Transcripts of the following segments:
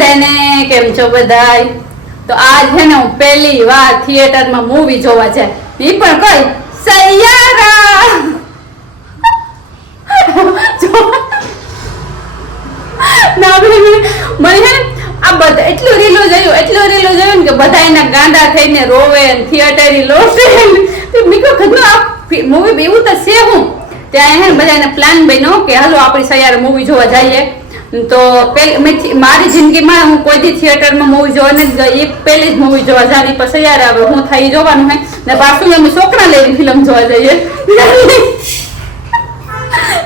બધાને કેમ છો બધાય? તો આજ છે ને હું પહેલી વાર થિયેટરમાં મૂવી જોવા જાય, ઈ પણ કઈ સૈયારા. મને આ બધા એટલું રીલો જોયું ને કે બધા એના ગાંડા થઈને રોવે ને થિયેટર લોસે. મેં કહ્યું આ મૂવી એવું તો છે હું ત્યાં હે બધાને પ્લાન બન્યો કે હાલો આપણી સૈયારા મૂવી જોવા જઈએ. તો મારી જિંદગીમાં હું કોઈ દી થિયેટરમાં મૂવી જોવા નથી ગઈ, એ પહેલી જ મૂવી જોવા જાની પછી સૈયારા આવે હું થઈ જોવાનું હે ને પાછું અમે છોકરા લઈને ફિલ્મ જોવા જઈએ.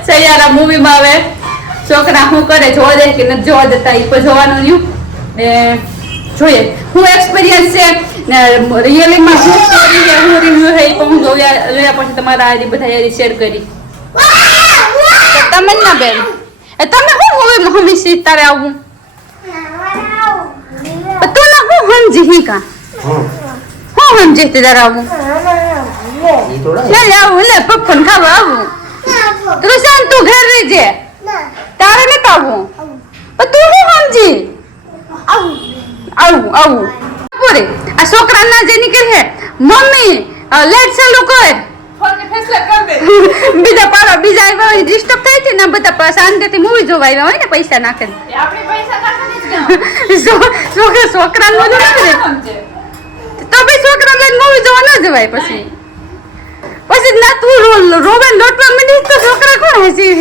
સૈયારા મૂવીમાં આવે છોકરા શું કરે જોવા જાય કે નથી જોવા જતા એ પણ જોવાનું રહ્યું ને જોઈએ હું એક્સપિરિયન્સ છે ને રિયલીમાં શું સ્ટોરી છે હું રિવ્યુ છે એ પણ હું જોયા પછી તમારા આ બધા શેર કરી. તમે ના બેન તમે શું મૂવીમાં હંમેશા તારે આવું તું ના હું સમજી હી કા હું સમજી તે તારે આવું લે આવું લે પપ્પન ખાવા આવું કૃષ્ણ તું ઘર રહેજે તારે નથી આવું તું શું સમજી આવું પૂરે આ છોકરા ના જે નીકળે મમ્મી લેટ ચાલુ કર બીજા પાડો બીજા આવ્યા ડિસ્ટર્બ થાય છે ને બધા શાંતિથી મૂવી જોવા આવ્યા હોય ને પૈસા નાખે છોકરા તો ભાઈ છોકરા લઈને મૂવી જોવા ના જવાય પછી ના તું રોવે લોટવા માંડી તો છોકરા કોણ હસી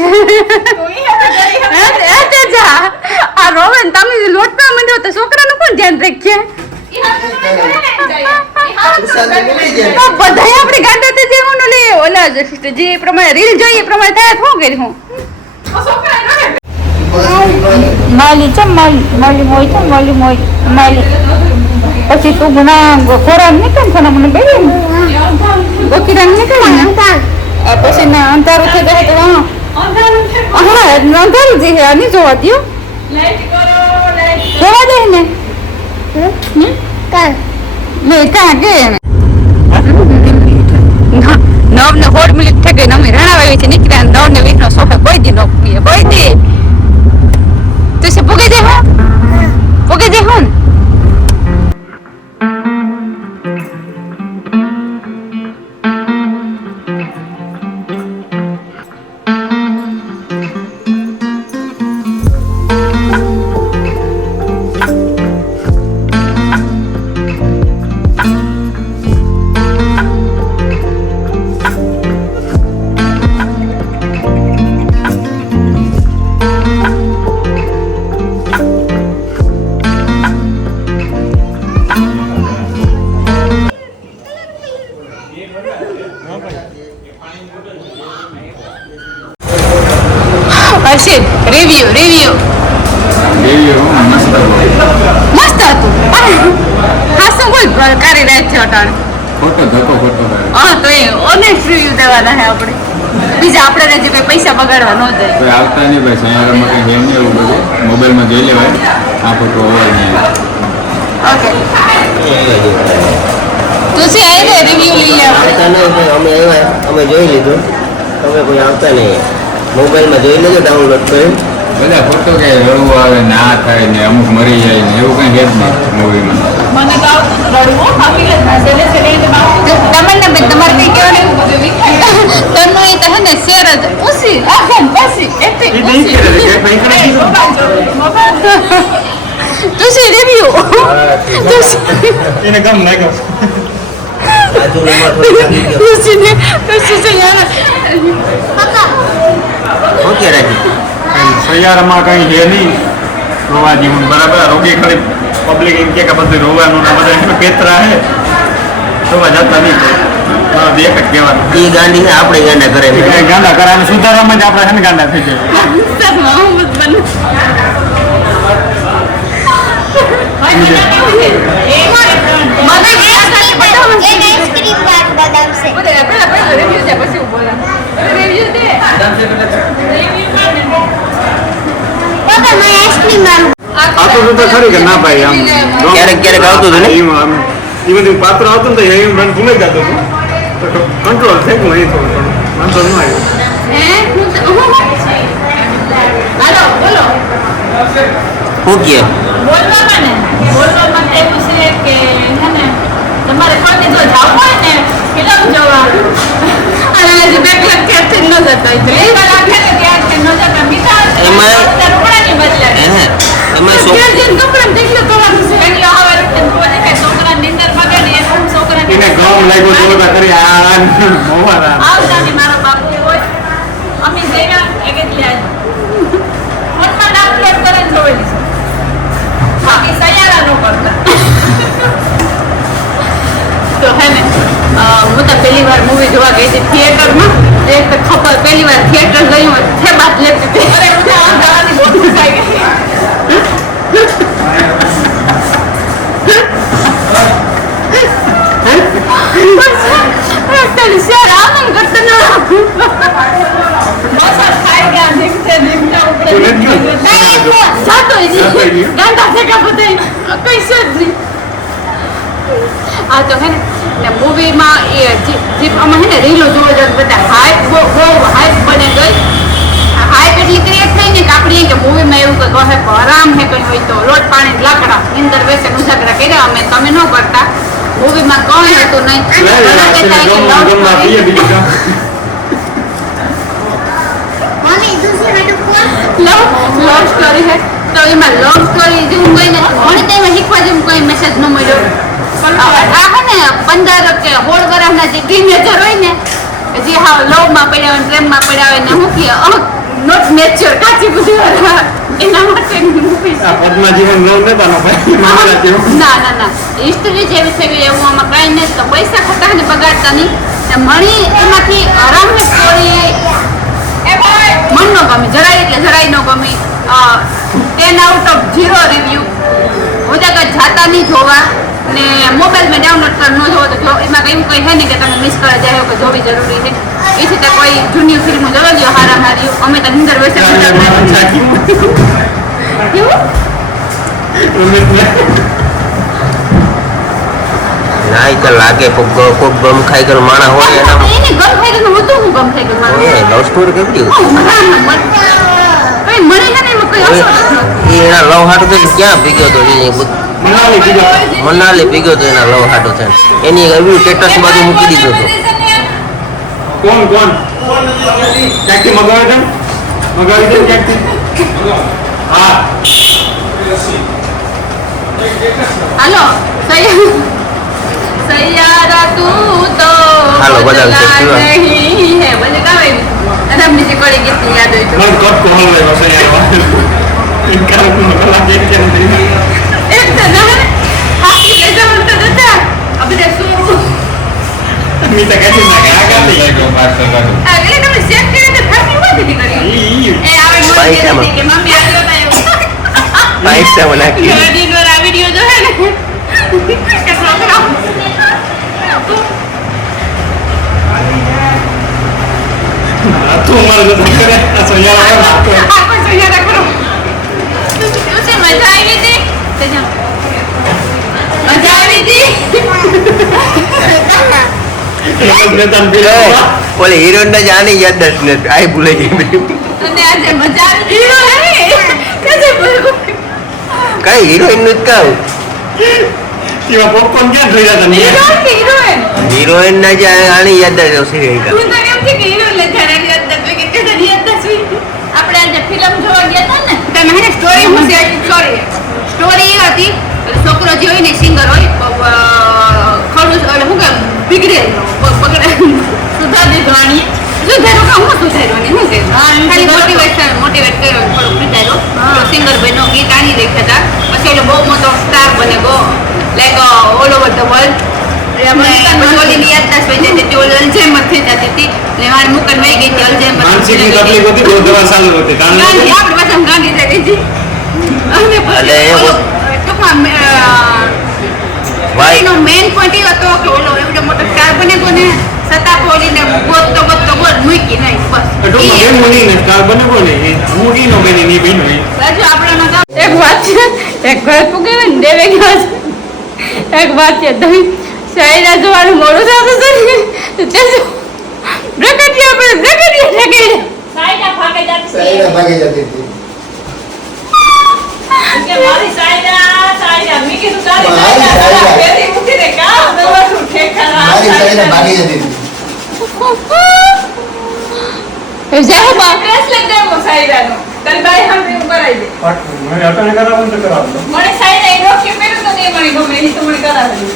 જા આ રોવે તમે લોટવા માંડ્યો તો છોકરાનું કોણ ધ્યાન રાખીએ બધા આપણી ગાંડા જેવું લે ઓલા જે પ્રમાણે રીલ જોઈએ એ પ્રમાણે થાય શું કરી હું માલી છે માલી મોય છે માલી મોય માલી પછી તું ઘણા ખોરાક નીકળ ને મને બેસી ગોકીરા નીકળે ને પછી ને અંધારું થઈ જાય તો હા અંધારું જે નહીં જોવા દો જોવા દે ને લે ક્યાં કે 9 ને 16 મિનિટ થઈ ગઈ અમે રણાવાવી છે નીકળ્યા 9 ને 20 નો સોફે કોઈ દી નો પીએ કોઈ દી તું છે પોગે દે હું રિવ્યુ મસ્ત હતું હા શું બોલ કરી રહ્યા છે અટાણ હા તો એ ઓનેસ્ટ રિવ્યુ દેવાના છે આપણે બીજા આપણે જે પૈસા બગાડવા ન જાય કોઈ આવતા નહીં ભાઈ સૈયારામાં કંઈ ગેમ નહીં એવું બધું મોબાઈલમાં જોઈ લેવાય આ ફોટો હોય નહીં ઓકે તું છે આવી રિવ્યુ લઈ આવતા નહીં અમે આવ્યા અમે જોઈ લીધું તમે કોઈ આવતા નહીં મોબાઈલમાં જોઈ લેજો ડાઉનલોડ કરી બધા ફોટો કે રડવું આવે ને આ થાય ને અમુક મરી જાય ને એવું કંઈ છે જ નહીં મૂવીમાં મને તો રડવું બાકી તમને બેન તમારે કઈ કહેવાનું તનો એ તો હે ને શેર જ ઉસી આખમ પાસી એટલે તું છે રિવ્યુ એને કામ ના કર ઓકે રાખી સૈયારામાં કંઈ છે નહીં રોવા જેવું બરાબર રોગી ખાલી પબ્લિક એમ કે બધું રોવાનું ને બધા પેતરા હે રોવા જતા નહીં એક જ કહેવાનું એ ગાંડી છે આપણે ગાંડા કરે ગાંડા કરે અને સુધારવામાં જ આપણે છે ને ગાંડા થઈ જાય ખરી કે ના ભાઈ આમ ક્યારેક આવતું હતું ને એ બધું પાત્ર આવતું ને તો એ મને ભૂલાઈ જતું હતું તો કંટ્રોલ થઈ ગયું અહીં થોડું વાંધો ન આવ્યો શું કે બોલવામાં તો એવું છે કે હે ને તમારે કોઈ જો જાવું હોય ને ફિલ્મ જોવા અને હજી 2 કલાક ત્યારથી ન જતા હોય 2 કલાક છે ને ત્યારથી ન જતા બીજા રૂપડાની બદલે એમાં કપડા દેખલો કરવાનું છે એટલે હવે બોલે કે છોકરા નિંદર બગાડે એમ છોકરા એને ગામ લાગ્યો જોતા કરી આ મોવારા આવતાની મારો બાપુ હોય અમે જેવા એક જ લે ફોનમાં ડાઉનલોડ કરીને જોઈ છે બાકી સયારા નો કરતા તો હે ને હું તો પહેલી વાર મૂવી જોવા ગઈ હતી થિયેટરમાં એક તો ખબર પહેલી વાર થિયેટર ગઈ હોય છે બાદ લેતી હતી અરે હું તો આ ગાવાની બહુ થઈ ગઈ તારી શેર આનંદ કરતો ન બસ ખાઈ ગયા દીકતે જાતો ઈ ગાંડા ફેંકા બધાય કઈ છે જ નહીં આ તો હે ને મૂવીમાં એ જે આમાં હે ને રીલો જોવા જતા બધા હાઈપ બહુ હાઈપ બને ગઈ હાઈપ એટલી ક્રિએટ થઈ ને કે આપણે કે મૂવીમાં એવું કે કહે આરામ હે કઈ હોય તો લોટ પાણી લાકડા નીંદર બેસે ઉજાગરા કર્યા અમે તમે ન કરતા મૂવીમાં કઈ હતું નહીં લવ સ્ટોરી હે તો એમાં લવ સ્ટોરી જેવું કઈ ને મને તો એમાં શીખવા જેવું કઈ મેસેજ ન મળ્યો આ હે ને 15 કે 16 વર્ષના જે ટીનેજર હોય ને જે હા લવમાં પડ્યા હોય પ્રેમમાં પડ્યા હોય ને હું કે નોટ મેચ્યોર કાચી બુદ્ધિ એના માટે મૂવી પદ્માજીવન લવ નતા ના હિસ્ટ્રી જેવી છે એવું આમાં કઈ નહીં તો પૈસા ખોટા ને બગાડતા નહીં મણી એમાંથી આરામની સ્ટોરી મન નો ગમી જરાય એટલે જરાય ન ગમી 10 આઉટ ઓફ 0 રિવ્યુ ઉજાગર જાતા નહીં જોવા ને મોબાઈલમાં ડાઉનલોડ કરી ન જોવો તો એમાં એવું કંઈ છે ને કે તમે મિસ કરી જાય કે જોવી જરૂરી છે એ રીતે કોઈ જૂની ફિલ્મો જોવા દો હારા હારી અમે તો નિંદર બેસે ના ઈ તો લાગે કોક ગમ ખાઈ ગયો માણા હોય એના એને ગમ ખાઈ ગયું હું તો હું ગમ ખાઈ ગયું એ લવ સ્ટોરી કેવી કઈ મળે ને એમાં કોઈ અસર એ એના લવ હાટુ તો ક્યાં ભીગ્યો તો મનાલી ભીગ્યો તો એના લવ હાટુ છે એની એવી સ્ટેટસ બાજુ મૂકી દીધો હતો કોણ ક્યાંથી મગાવી દે ક્યાંથી હા હાલો સૈયારા તું તો હાલો બધા નહીં હે મને કાવે અને બીજી કોળી ગીત યાદ હોય તો મન કોટ કોલ રે વસે યાર ઇનકાર કો મગલા કે કેમ દે એક તો ના હાથી કે જમન તો દતા અબે દેખો મી તો કહેતી ના આ કામ નહીં ગયો પાસ કરવાનું અગલે તમે સેટ કરે તો ફાટી વાત કરી એ આવે મને કે મમ્મી આ તો પૈસા બનાકી વિડિયો જો હે ને કે છોકરા તું મારે તો કરે આ સોયારા આપણ સોયારા કરો ઉસે મજા આવી હતી તે જા મજા આવી હતી ઓલે હિરોઈન ને જાણી યાદ જ નથી આઈ ભૂલાઈ ગઈ અને આજે મજા આવી હીરો હે કેસે બોલ કઈ હિરોઈન નું જ કહું ઈવા પોપકોર્ન ક્યાં જોઈ રહ્યા હતા હીરોઈન હિરોઈન ના જે આણી યાદ જ ઓછી રહી ગઈ તું તો એમ કે હીરો લે જાણે યાદ નથી કે તે યાદ નથી આપણે આજે ફિલ્મ જોવા ગયા હતા ને તમે હે સ્ટોરી હું સોરી સ્ટોરી એ હતી છોકરો જે હોય ને સિંગર હોય ખરું એટલે હું કે બિગડે પકડે સુધારી ધોવાની સુધારો કામ હું સુધારવાની હું કે ખાલી મોટિવેટ કર્યો થોડું સુધારો સિંગર બનો ગીત આની દેખાતા પછી એટલે બહુ મોટો સ્ટાર બને go like all over the world ઓલીની યાદદાસ્ત વહી જતી હતી ઓલી અલ્ઝાઇમર થઈ જતી હતી એટલે મારી મુકન વહી ગઈ હતી અલ્ઝાઇમર માનસિકની તકલીફ હતી બહુ દવા ચાલુ હતી ગાંધી આપણે પાછા ગાંધી થઈ ગઈ હતી અને ટૂંકમાં એનો મેઇન પોઈન્ટ એ હતો કે ઓલો એવડો મોટો સ્ટાર બને ગયો ને છતાં ઓલીને ગોતતો મૂકી નહીં બસ બેન બની ને સ્ટાર બને કોને હું ઈ નો બની ની બેન હોય રાજુ આપણો કામ એક વાત છે એક ઘર પૂગે ને દેવે ગયો એક વાત છે તમે શાયરા જોવાનું મોડું થતું હતું ને તો ત્યાં બ્રેકેટિયા પર બ્રેકેટિયા ઠેકે સાઈડા ભાગી જતી હતી કે મારી શાયરા સાયરા મેં કીધું તારી મારી સાયરા સાયરા. ફેરી મૂકીને કામ દવાનું ઠેકાણા મારી સાઈડે ભાગી જતી હતી. જાઓ બા બ્રેસલેટ દેવો સાયરાનો તારી બાઈ હામે હું કરાવી દે મને અટને કરાવવાનું તો કરાવજો. મને સાયરા એ ડોક્યુ મેરું તો નહીં મને ગમે એ તો મને કરાવી દે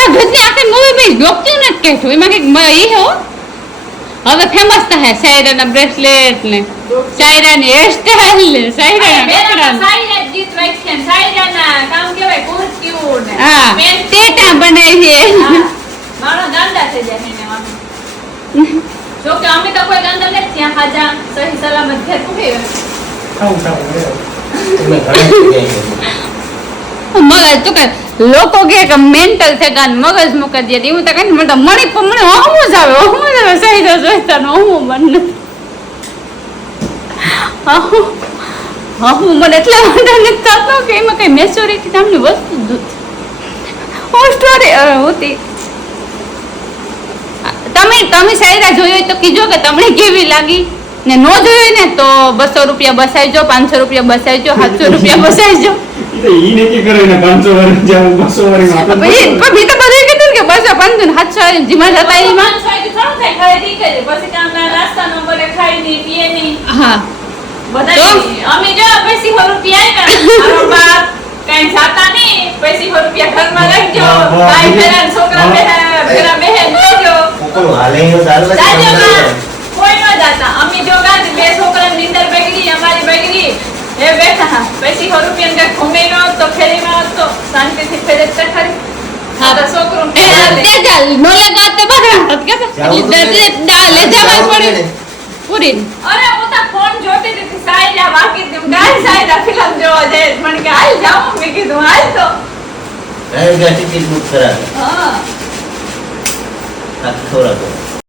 આ ઘરની આખી મૂવી મેં ડોક્યુ નથી કહેતું એમાં કંઈક ઈ હો હવે ફેમસ થાય સાયરાના બ્રેસલેટ ને સાયરાની હેરસ્ટાઈલ ને સાયરાના કપડા ને. સાયરા ગીત વાક્ય સાયરાના કામ કેવાય કુર્તીઓ ને હા ટેટા બનાવી છે મારો ગાંડા થઈ જાય એને આમ. જો કે અમે તો કોઈ ગાંડા નથી ત્યાં હાજા સહી સલામત ઘેર પૂગે ખાવું ખાવું લે. તમે ઘરે જ જઈ શકો. મગજ તો કે લોકો કે મેન્ટલ છે ગાન મગજ મૂકી દે એવું તો કઈ મને તો મણી પણ મને હમું જ આવે સહી તો જોઈતા નો હમું બને હમું મને એટલા માટે નથી થતો કે એમાં કઈ મેચ્યોરિટી નામની વસ્તુ જ નથી. હું સ્ટોરી હોતી તમે સાયરા જોઈ હોય તો કીજો કે તમને કેવી લાગી ને નો જોઈ હોય ને તો 200 રૂપિયા બસાઈજો 500 રૂપિયા બસાઈજો 700 રૂપિયા બસાઈજો ઈ તો ઈ નક્કી કરે ને 500 વર્ષ જાવ 200 વર્ષ આપણે પછી મેં તો બધું કીધું કે 200 500 700 જીમાં જતા એમાં થોડું થાય ખરીદી કરે પછી કામના નાસ્તાનો બરે ખાઈ ની પીએ ની હા બધા અમે જો પૈસી રૂપિયા આપ્યા મારો બાપ કઈ જાતા નહીં પૈસી રૂપિયા ઘરમાં રાખજો ભાઈ બહેન છોકરા ભેરા બહેન લેજો કોકનું હાલે એવું ચાલવા જ જાજો સમજાય માં કોઈ ન જાતા અમે જો ગાત બે છોકરા નીંદર બગડી અમારી બગડી એ બેઠા પૈસી રૂપિયા કઈ ઘૂમે ન તો ફેરીમાં હોત તો શાંતિથી ફેરે જ ખરી હા તો છોકરો તે ચાલ નો લગાવ તો બગડા તો કે લે જવા પડે પૂરી અરે હું તો ફોન જોતી હતી સાયરા વાકી દઉં ગાય સાયરા ફિલ્મ જોવા જાય મને કે હાલ જાઓ મેં કીધું હાલ તો ટિકિટ બુક કરાવે હા આખો રાતો